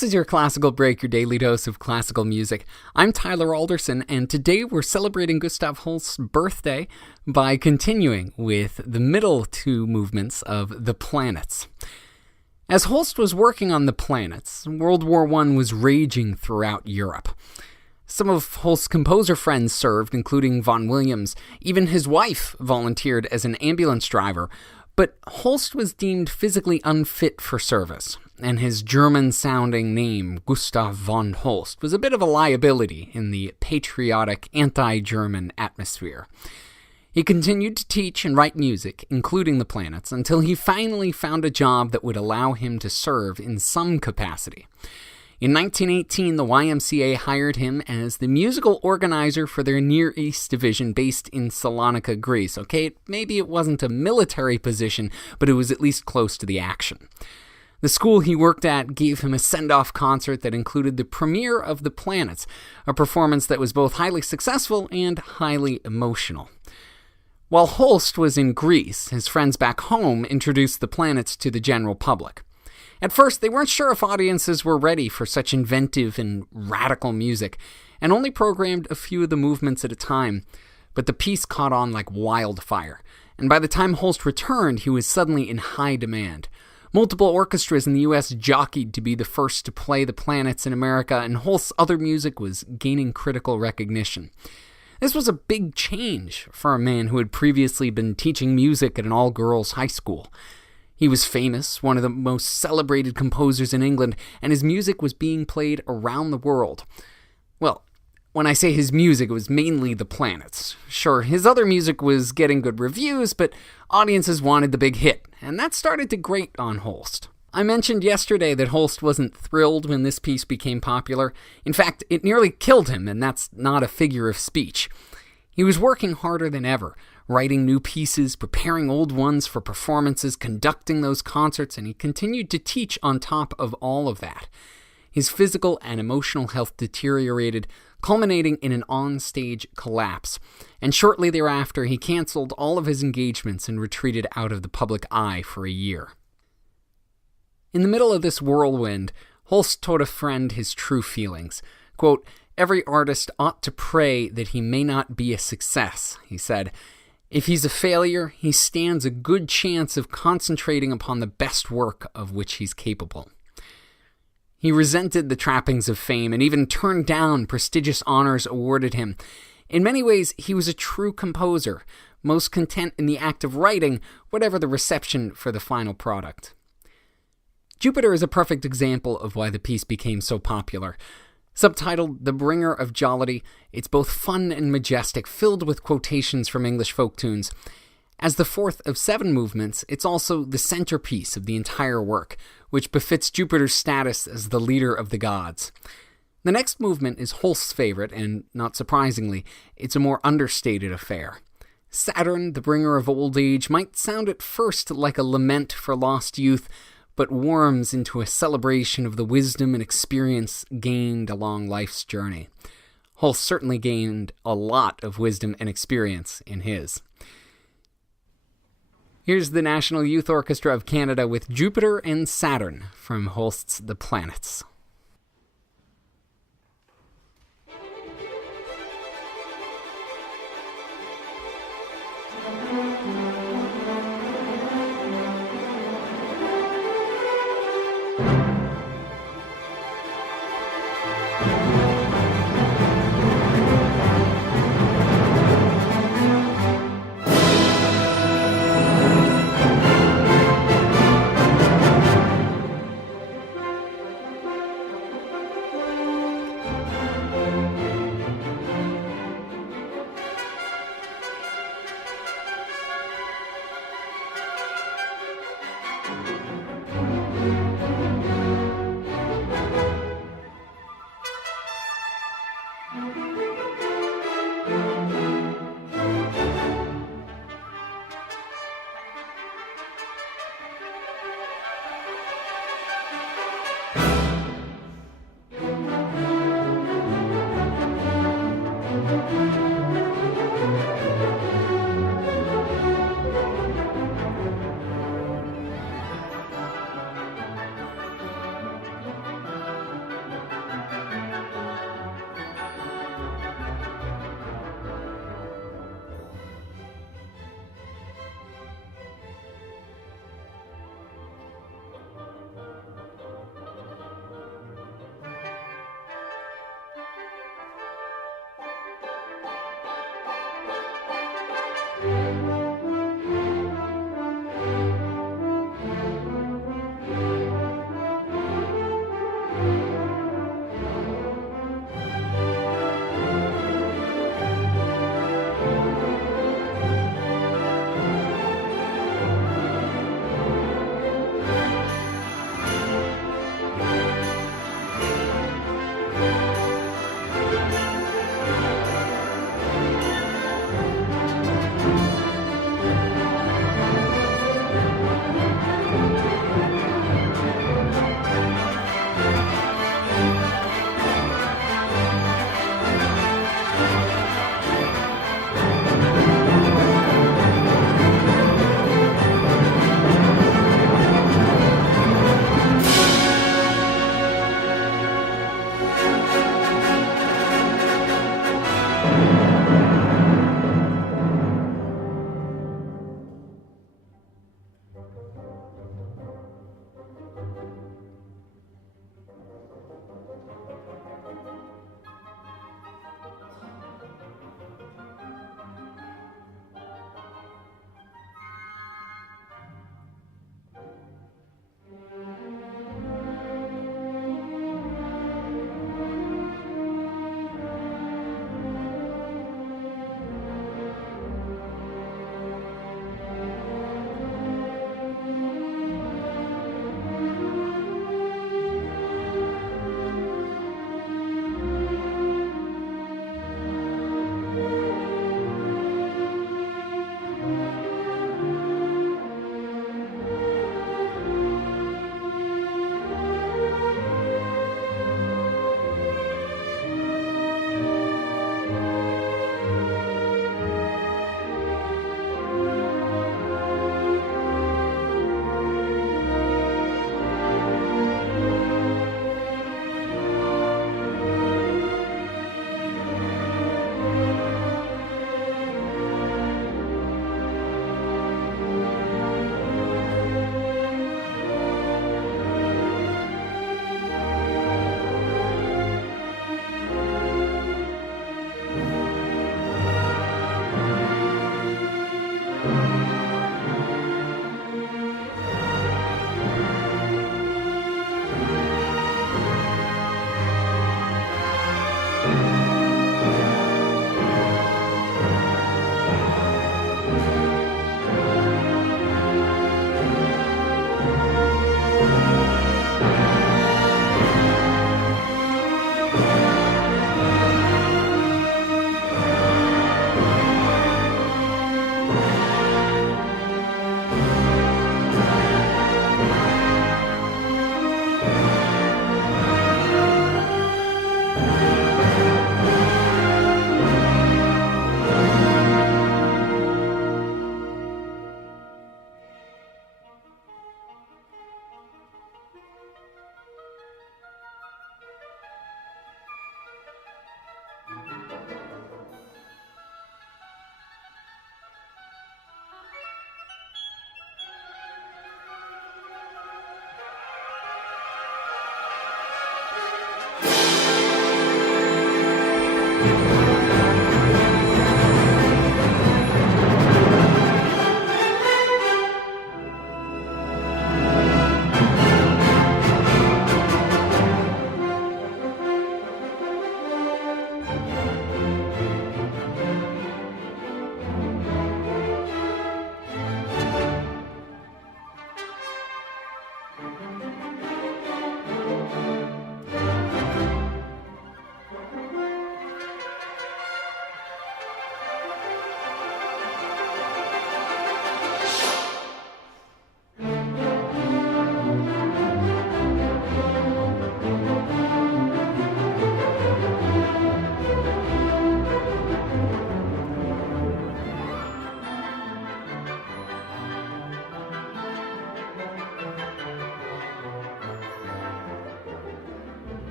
This is your Classical Break, your daily dose of classical music. I'm Tyler Alderson, and today we're celebrating Gustav Holst's birthday by continuing with the middle two movements of The Planets. As Holst was working on The Planets, World War I was raging throughout Europe. Some of Holst's composer friends served, including Vaughan Williams. Even his wife volunteered as an ambulance driver, but Holst was deemed physically unfit for service, and his German-sounding name, Gustav von Holst, was a bit of a liability in the patriotic, anti-German atmosphere. He continued to teach and write music, including The Planets, until he finally found a job that would allow him to serve in some capacity. In 1918, the YMCA hired him as the musical organizer for their Near East division based in Salonika, Greece. Okay, maybe it wasn't a military position, but it was at least close to the action. The school he worked at gave him a send-off concert that included the premiere of The Planets, a performance that was both highly successful and highly emotional. While Holst was in Greece, his friends back home introduced The Planets to the general public. At first, they weren't sure if audiences were ready for such inventive and radical music, and only programmed a few of the movements at a time, but the piece caught on like wildfire, and by the time Holst returned, he was suddenly in high demand. Multiple orchestras in the U.S. jockeyed to be the first to play The Planets in America, and Holst's other music was gaining critical recognition. This was a big change for a man who had previously been teaching music at an all-girls high school. He was famous, one of the most celebrated composers in England, and his music was being played around the world. Well, when I say his music, it was mainly The Planets. Sure, his other music was getting good reviews, but audiences wanted the big hit, and that started to grate on Holst. I mentioned yesterday that Holst wasn't thrilled when this piece became popular. In fact, it nearly killed him, and that's not a figure of speech. He was working harder than ever, writing new pieces, preparing old ones for performances, conducting those concerts, and he continued to teach on top of all of that. His physical and emotional health deteriorated, culminating in an on-stage collapse, and shortly thereafter he canceled all of his engagements and retreated out of the public eye for a year. In the middle of this whirlwind, Holst told a friend his true feelings. Quote, "Every artist ought to pray that he may not be a success," he said. "If he's a failure, he stands a good chance of concentrating upon the best work of which he's capable." He resented the trappings of fame and even turned down prestigious honors awarded him. In many ways, he was a true composer, most content in the act of writing, whatever the reception for the final product. Jupiter is a perfect example of why the piece became so popular. Subtitled The Bringer of Jollity, it's both fun and majestic, filled with quotations from English folk tunes. As the fourth of 7 movements, it's also the centerpiece of the entire work, which befits Jupiter's status as the leader of the gods. The next movement is Holst's favorite, and not surprisingly, it's a more understated affair. Saturn, the bringer of old age, might sound at first like a lament for lost youth, but warms into a celebration of the wisdom and experience gained along life's journey. Holst certainly gained a lot of wisdom and experience in his. Here's the National Youth Orchestra of Canada with Jupiter and Saturn from Holst's The Planets.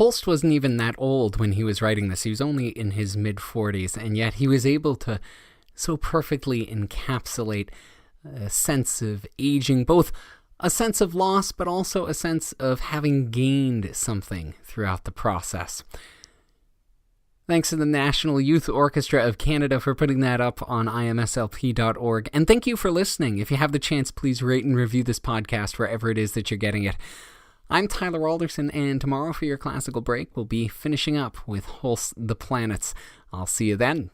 Holst wasn't even that old when he was writing this. He was only in his mid-40s, and yet he was able to so perfectly encapsulate a sense of aging, both a sense of loss, but also a sense of having gained something throughout the process. Thanks to the National Youth Orchestra of Canada for putting that up on imslp.org. And thank you for listening. If you have the chance, please rate and review this podcast wherever it is that you're getting it. I'm Tyler Alderson, and tomorrow for your classical break, we'll be finishing up with Holst the Planets. I'll see you then.